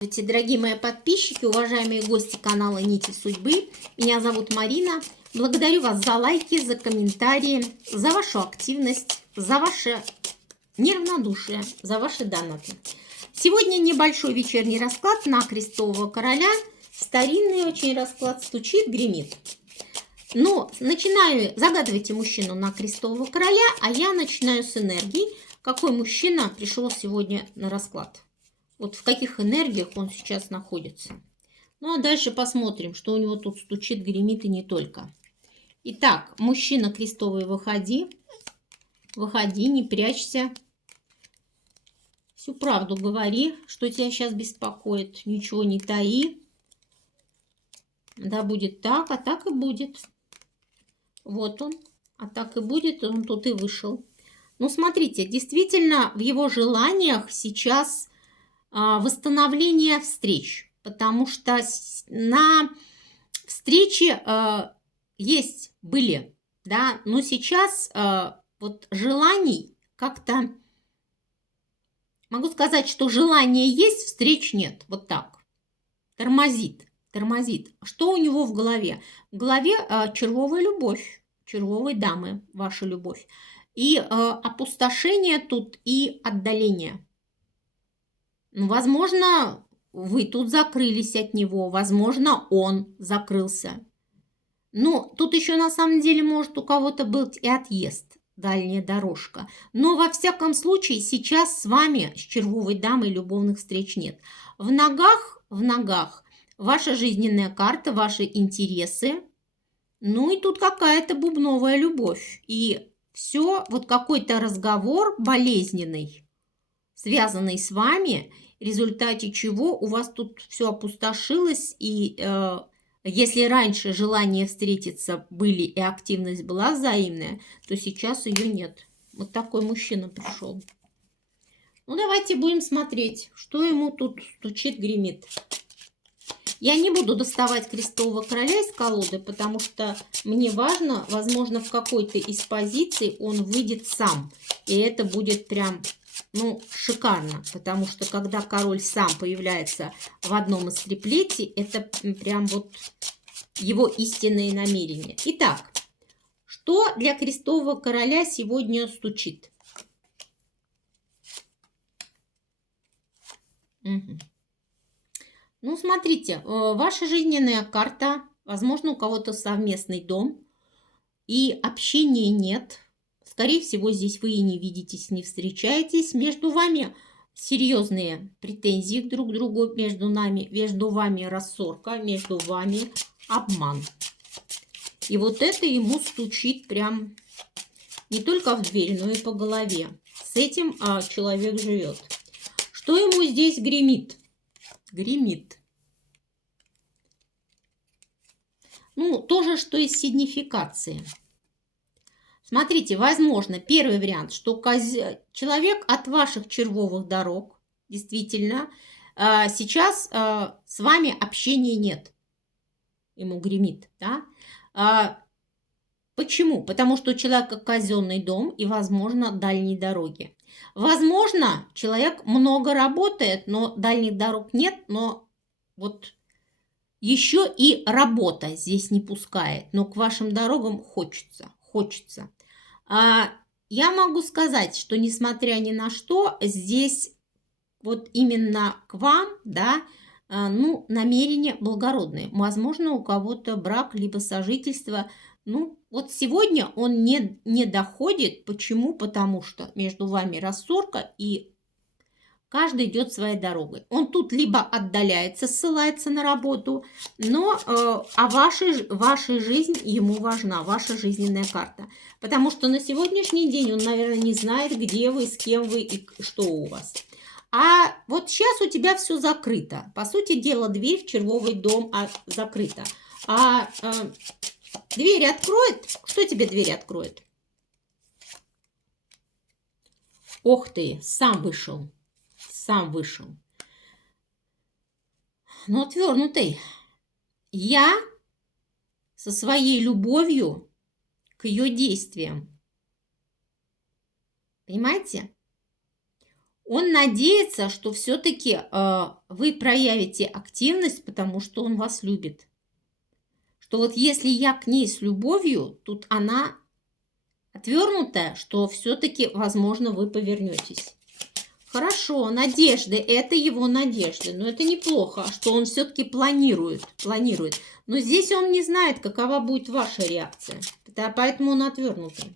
Здравствуйте, дорогие мои подписчики, уважаемые гости канала Нити Судьбы. Меня зовут Марина. Благодарю вас за лайки, за комментарии, за вашу активность, за ваше неравнодушие, за ваши донаты. Сегодня небольшой вечерний расклад на Крестового Короля. Старинный очень расклад, стучит, гремит. Но начинаю, загадывайте мужчину на Крестового Короля, а я начинаю с энергии. Какой мужчина пришел сегодня на расклад? Вот в каких энергиях он сейчас находится. Ну, а дальше посмотрим, что у него тут стучит, гремит и не только. Итак, мужчина крестовый, выходи. Выходи, не прячься. Всю правду говори, что тебя сейчас беспокоит. Ничего не таи. Да будет так, а так и будет. Вот он. А так и будет, он тут и вышел. Ну, смотрите, действительно, в его желаниях сейчас восстановление встреч, потому что на встрече были, да, но сейчас вот желаний как-то, могу сказать, что желание есть, встреч нет, вот так, тормозит. Что у него в голове? В голове червовая любовь, червовой дамы, ваша любовь, и опустошение тут, и отдаление. Ну, возможно, вы тут закрылись от него, возможно, он закрылся. Но тут еще на самом деле может у кого-то быть и отъезд, дальняя дорожка. Но во всяком случае сейчас с вами, с червовой дамой, любовных встреч нет. В ногах ваша жизненная карта, ваши интересы. Ну и тут какая-то бубновая любовь. И все, вот какой-то разговор болезненный, связанный с вами, в результате чего у вас тут все опустошилось, и если раньше желания встретиться были и активность была взаимная, то сейчас ее нет. Вот такой мужчина пришел. Ну, давайте будем смотреть, что ему тут стучит, гремит. Я не буду доставать Крестового Короля из колоды, потому что мне важно, возможно, в какой-то из позиций он выйдет сам. И это будет прям, ну, шикарно, потому что когда король сам появляется в одном из триплетий, это прям вот его истинные намерения. Итак, что для Крестового Короля сегодня стучит? Угу. Ну, смотрите, ваша жизненная карта, возможно, у кого-то совместный дом, и общения нет. Скорее всего, здесь вы и не видитесь, не встречаетесь. Между вами серьезные претензии друг к другу, между вами рассорка, между вами обман. И вот это ему стучит прям не только в дверь, но и по голове. С этим человек живет. Что ему здесь гремит? Гремит. Ну, то же, что и сигнификации. Смотрите, возможно, первый вариант, что человек от ваших червовых дорог, действительно, сейчас с вами общения нет. Ему гремит, да? Почему? Потому что у человека казенный дом и, возможно, дальние дороги. Возможно, человек много работает, но дальних дорог нет, но вот еще и работа здесь не пускает, но к вашим дорогам хочется. Я могу сказать, что несмотря ни на что, здесь вот именно к вам, да, ну, намерения благородные. Возможно, у кого-то брак, либо сожительство. Ну, вот сегодня он не доходит. Почему? Потому что между вами рассорка, и каждый идет своей дорогой. Он тут либо отдаляется, ссылается на работу, но ваша жизнь ему важна, ваша жизненная карта. Потому что на сегодняшний день он, наверное, не знает, где вы, с кем вы и что у вас. А вот сейчас у тебя все закрыто. По сути дела, дверь в червовый дом закрыта. Дверь откроет? Что тебе дверь откроет? Ох ты, сам вышел. Но отвернутый. Я со своей любовью к ее действиям. Понимаете? Он надеется, что все-таки вы проявите активность, потому что он вас любит. Что вот если я к ней с любовью, тут она отвернутая, что все-таки, возможно, вы повернетесь. Хорошо, надежды, это его надежды, но это неплохо, что он все-таки планирует. Но здесь он не знает, какова будет ваша реакция, поэтому он отвернутый.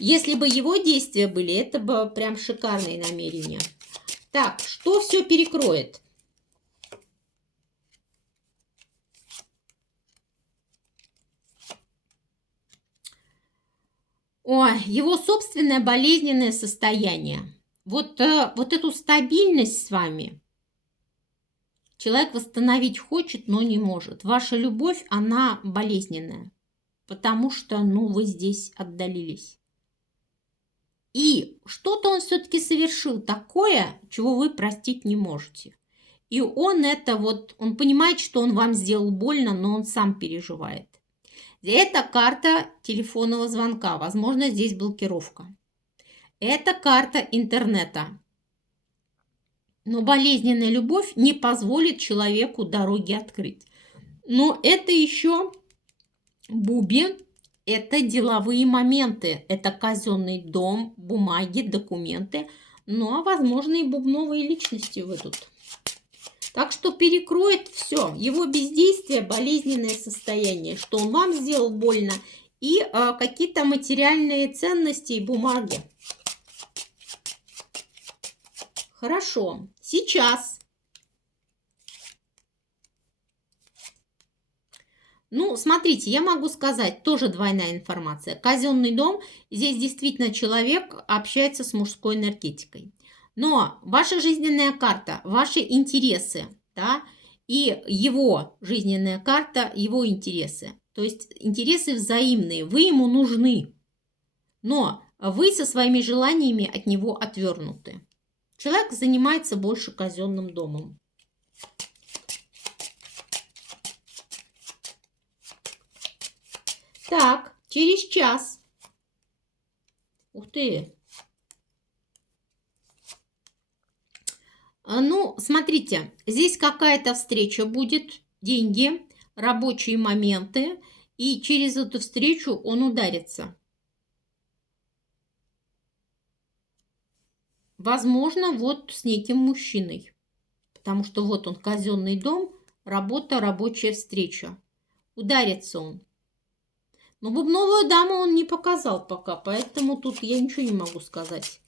Если бы его действия были, это бы прям шикарные намерения. Так, что все перекроет? Ой, его собственное болезненное состояние. Вот эту стабильность с вами человек восстановить хочет, но не может. Ваша любовь, она болезненная, потому что, вы здесь отдалились. И что-то он все-таки совершил такое, чего вы простить не можете. И он он понимает, что он вам сделал больно, но он сам переживает. Это карта телефонного звонка, возможно, здесь блокировка. Это карта интернета. Но болезненная любовь не позволит человеку дороги открыть. Но это еще буби, это деловые моменты, это казенный дом, бумаги, документы, а возможно и бубновые личности выйдут. Так что перекроет все, его бездействие, болезненное состояние, что он вам сделал больно, и какие-то материальные ценности и бумаги. Хорошо, сейчас. Смотрите, я могу сказать, тоже двойная информация. Казенный дом, здесь действительно человек общается с мужской энергетикой. Но ваша жизненная карта, ваши интересы, да, и его жизненная карта, его интересы. То есть интересы взаимные, вы ему нужны, но вы со своими желаниями от него отвернуты. Человек занимается больше казенным домом. Так, через час. Ух ты. Смотрите, здесь какая-то встреча будет, деньги, рабочие моменты, и через эту встречу он ударится. Возможно, вот с неким мужчиной, потому что вот он, казенный дом, работа, рабочая встреча. Ударится он. Но бубновую даму он не показал пока, поэтому тут я ничего не могу сказать.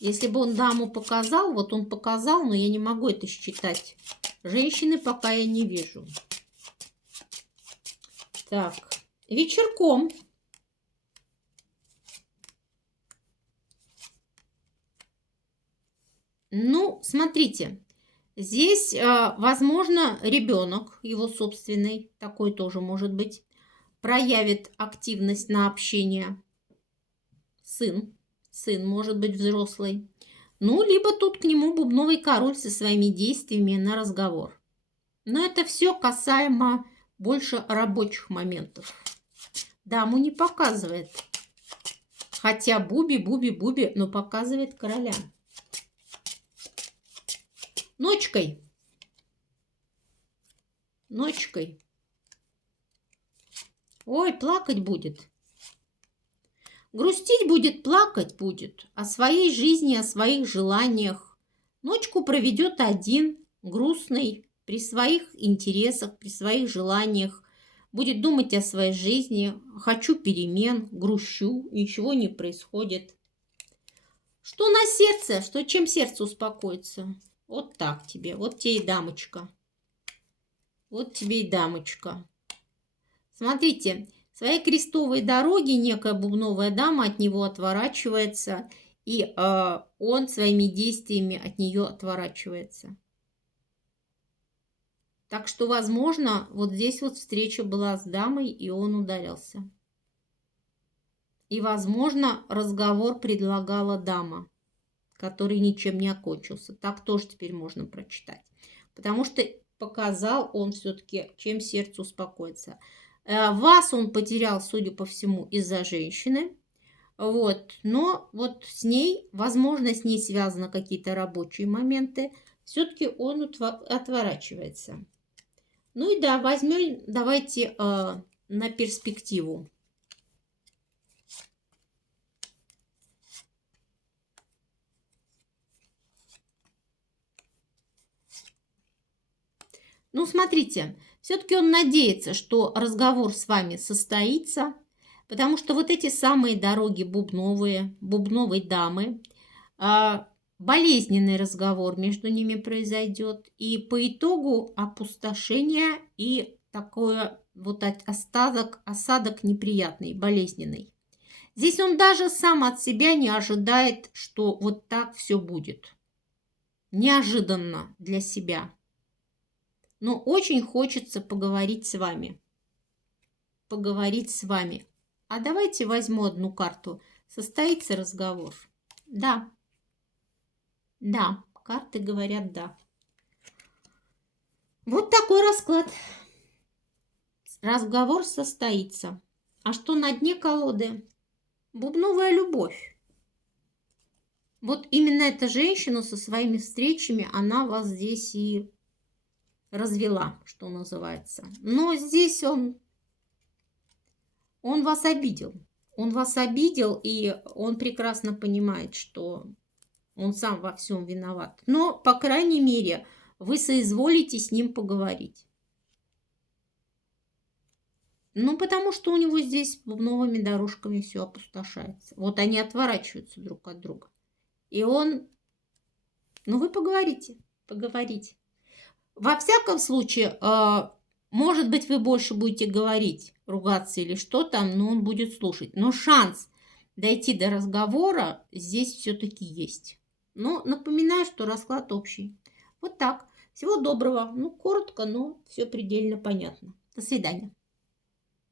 Если бы он даму показал, вот он показал, но я не могу это считать. Женщины пока я не вижу. Так, вечерком. Смотрите, здесь, возможно, ребенок, его собственный, такой тоже может быть, проявит активность на общение. Сын может быть взрослый. Либо тут к нему бубновый король со своими действиями на разговор. Но это все касаемо больше рабочих моментов. Даму не показывает. Хотя буби, но показывает короля. Ночкой. Ой, плакать будет. Грустить будет, плакать будет о своей жизни, о своих желаниях. Ночку проведет один, грустный, при своих интересах, при своих желаниях. Будет думать о своей жизни. Хочу перемен, грущу, ничего не происходит. Что на сердце? Чем сердце успокоится? Вот так тебе. Вот тебе и дамочка. Вот тебе и дамочка. Смотрите. В своей крестовой дороге некая бубновая дама от него отворачивается, и он своими действиями от нее отворачивается. Так что, возможно, вот здесь вот встреча была с дамой, и он ударился. И, возможно, разговор предлагала дама, который ничем не окончился. Так тоже теперь можно прочитать. Потому что показал он все-таки, чем сердце успокоится. Вас он потерял, судя по всему, из-за женщины. Вот. Но вот с ней, возможно, с ней связаны какие-то рабочие моменты. Все-таки он отворачивается. Ну и да, возьмем, давайте на перспективу. Ну, смотрите, все-таки он надеется, что разговор с вами состоится, потому что вот эти самые дороги бубновые, бубновой дамы, болезненный разговор между ними произойдет, и по итогу опустошение и такое вот осадок неприятный, болезненный. Здесь он даже сам от себя не ожидает, что вот так все будет. Неожиданно для себя. Но очень хочется поговорить с вами. Поговорить с вами. А давайте возьму одну карту. Состоится разговор? Да. Да. Карты говорят да. Вот такой расклад. Разговор состоится. А что на дне колоды? Бубновая любовь. Вот именно эта женщина со своими встречами, она вас здесь и развела, что называется. Но здесь он вас обидел. Он вас обидел, и он прекрасно понимает, что он сам во всем виноват. Но, по крайней мере, вы соизволите с ним поговорить. Ну, потому что у него здесь новыми дорожками все опустошается. Вот они отворачиваются друг от друга. И он... Ну, вы поговорите. Поговорите. Во всяком случае, может быть, вы больше будете говорить, ругаться или что там, но он будет слушать. Но шанс дойти до разговора здесь все-таки есть. Но напоминаю, что расклад общий. Вот так. Всего доброго. Ну, коротко, но все предельно понятно. До свидания.